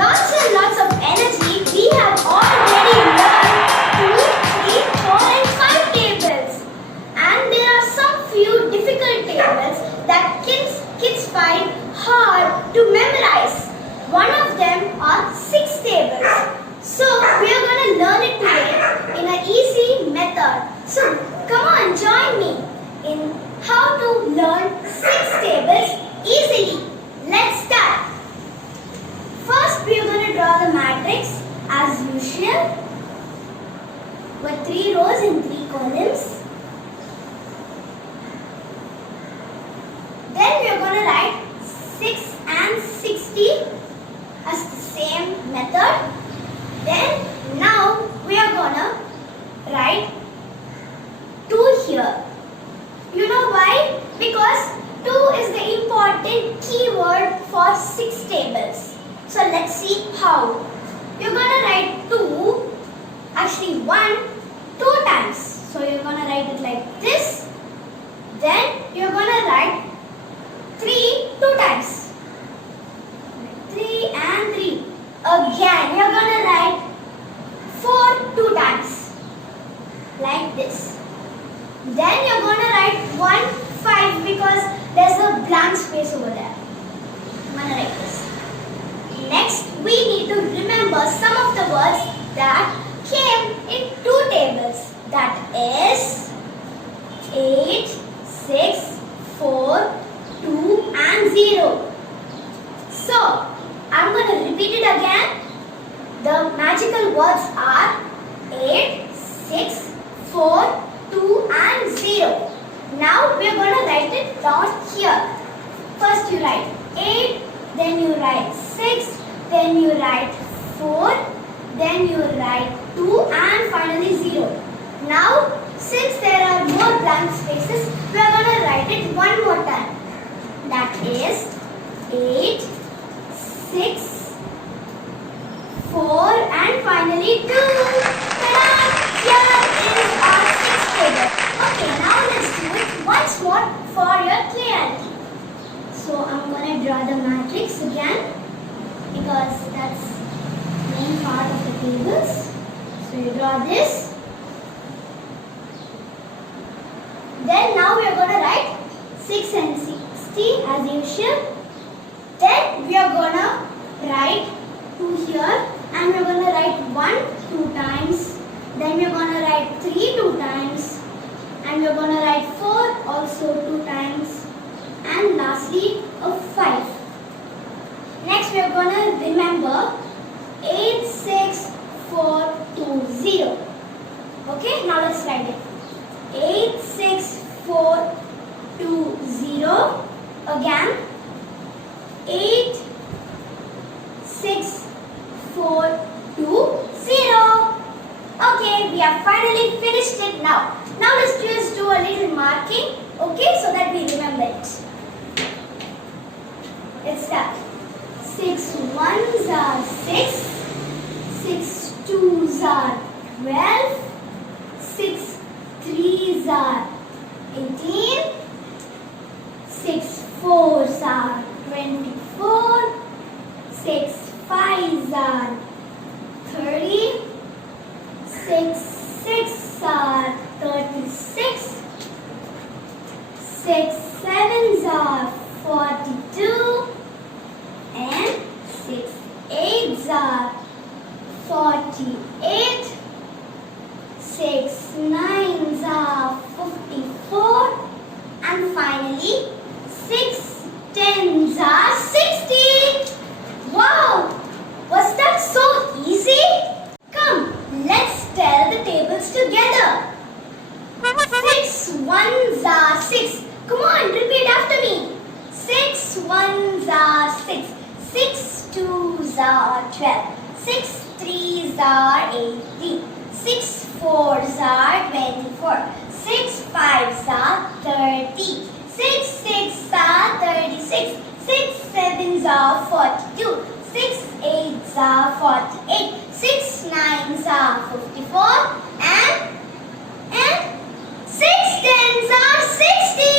lots and lots of energy, we have already learned 2, 3, 4 and 5 tables. And there are some few difficult tables that kids find hard to memorize. One of them are 6 tables. So we are going to learn it today in an easy method. So come on, join me in how to learn 6 tables easily. Let's start. First we are going to draw the matrix as usual with 3 rows and 3 columns. Then we are going to write 6 and 60 as the same method. Then now we are going to write 2 here. You know why? Because 2 is the important keyword for 6 tables. So let's see how. You're going to write 2, actually 1, 2 times. So you're going to write it like this. Then you're going to write 3 2 times. 3 and 3. Again, you're going to write 4 2 times. Like this. Then you're going to write 1 5 because there's a blank space over there. I'm going to write this. Next, we need to remember some of the words that came in 2 tables. That is 8, 6, 4, 2 and 0. So, I'm going to repeat it again. The magical words are 8, 6, 4, 2 and 0. Now we are going to write it down here. First you write 8, then you write 6, then you write 4, then you write 2 and finally 0. Now since there are more blank spaces, we are going to write it one more time. That is 8, 6, 4 and finally 2. Ta-da! Here is our 6th table. Okay, now let's do it once more for your clarity. So I'm going to draw the matrix again because that's the main part of the tables. So you draw this. Then now we are going to write 6 and 60 as usual. Then we are going to write 2 here and we are going to write 1 2 times. Then we are going to write 3 2 times. And we are going to write 4 also 2 times. And lastly a 5. Next we are going to remember 8 6 4 2 0. Okay, now let's write it. 8 6 4 2 0. Again 8 6 4 2 0. Okay, we have finally finished it now. Now let's just do a little marking, okay, so that we remember it. Let's start. 6 1s are 6, 6 2s are 12, 6 3s are 18, 6 4s are 24, 6 5s are 30, 6 6s are 36, 6 7s are 42, and 6 8s are 48, 6 9s are 54, and finally 6 10s are 60. Wow! Was that so easy? Come, let's tell the tables together. 6 1s are 6. Come on, repeat after me. 6 1s are 6. 6 2s are 12. 6 3s are 18. 6 4s are 24. 6 5s are 30. 6 6s are 36. 6 7s are 42. 6 8s are 48. 6 9s are 54. And 6 10s are 60.